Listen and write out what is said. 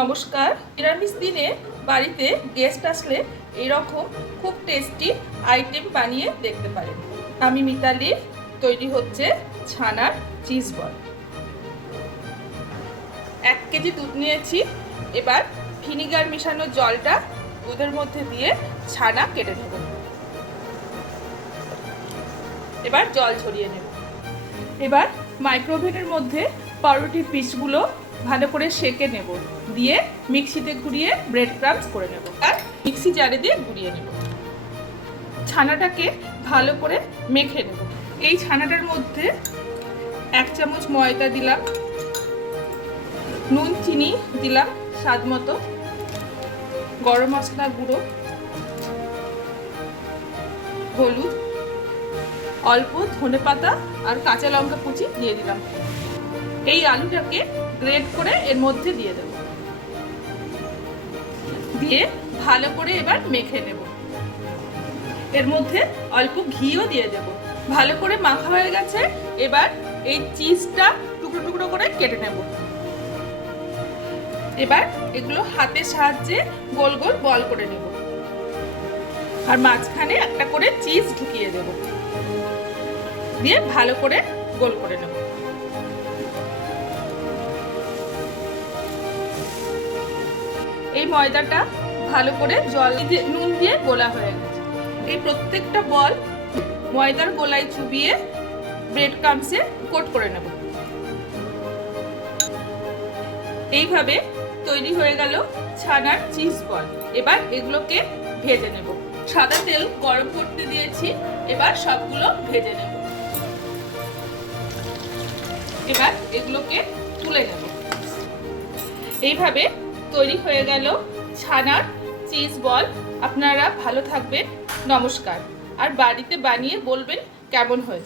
নমস্কার। নিরামিষ দিনে বাড়িতে গেস্ট আসলে এরকম খুব টেস্টি আইটেম বানিয়ে দেখতে পারেন। আমি মিতালি, তৈরি হচ্ছে ছানার চিজ বল এক কেজি দুধ নিয়েছি, এবার ভিনিগার মেশানো জলটা দুধের মধ্যে দিয়ে ছানা কেটে নেব। এবার জল ছড়িয়ে নেব। এবার মাইক্রোওভেনের মধ্যে পাউরুটির পিসগুলো ভালো করে সেকে নেব। দিয়ে মিক্সিতে ঘুরিয়ে ব্রেড ক্রামস করে নেব। আর মিক্সি জারে দিয়ে ঘুরিয়ে নেব। ছানাটাকে ভালো করে মেখে নেব। এই ছানাটার মধ্যে এক চামচ ময়দা দিলাম। নুন, চিনি দিলাম স্বাদ মতো। গরম মশলা গুঁড়ো। হলুদ। অল্প ধনে পাতা আর কাঁচা লঙ্কা কুচি দিয়ে দিলাম। এই আলুটাকে গ্রেট করে এর মধ্যে দিয়ে দেব। দিয়ে ভালো করে এবার মেখে নেব। এর মধ্যে অল্প ঘিও দিয়ে দেব। ভালো করে মাখা হয়ে গেছে, এবার এই চিজটা টুকরো টুকরো করে কেটে নেব। এবার এগুলো হাতের সাহায্যে গোল গোল বল করে নেব। আর মাঝখানে একটা করে চিজ ঢুকিয়ে দেবো। দিয়ে ভালো করে গোল করে নেব। এই ময়দাটা ভালো করে জল দিয়ে নুন দিয়ে গোলা হয়ে গেছে। এই প্রত্যেকটা বল ময়দার গোলায় চুবিয়ে ব্রেড কামসে কোট করে নেব। এইভাবে তৈরি হয়ে গেল ছানার চিজ বল। এবার এগুলোকে ভেজে নেব। সাদা তেল গরম করতে দিয়েছি, এবার সবগুলো ভেজে নেব। এবার এগুলোকে তুলে নেব। এইভাবে তৈরি হয়ে গেল ছানার চিজ বল আপনারা ভালো থাকবেন। নমস্কার। আর বাড়িতে বানিয়ে বলবেন কেমন হয়েছে।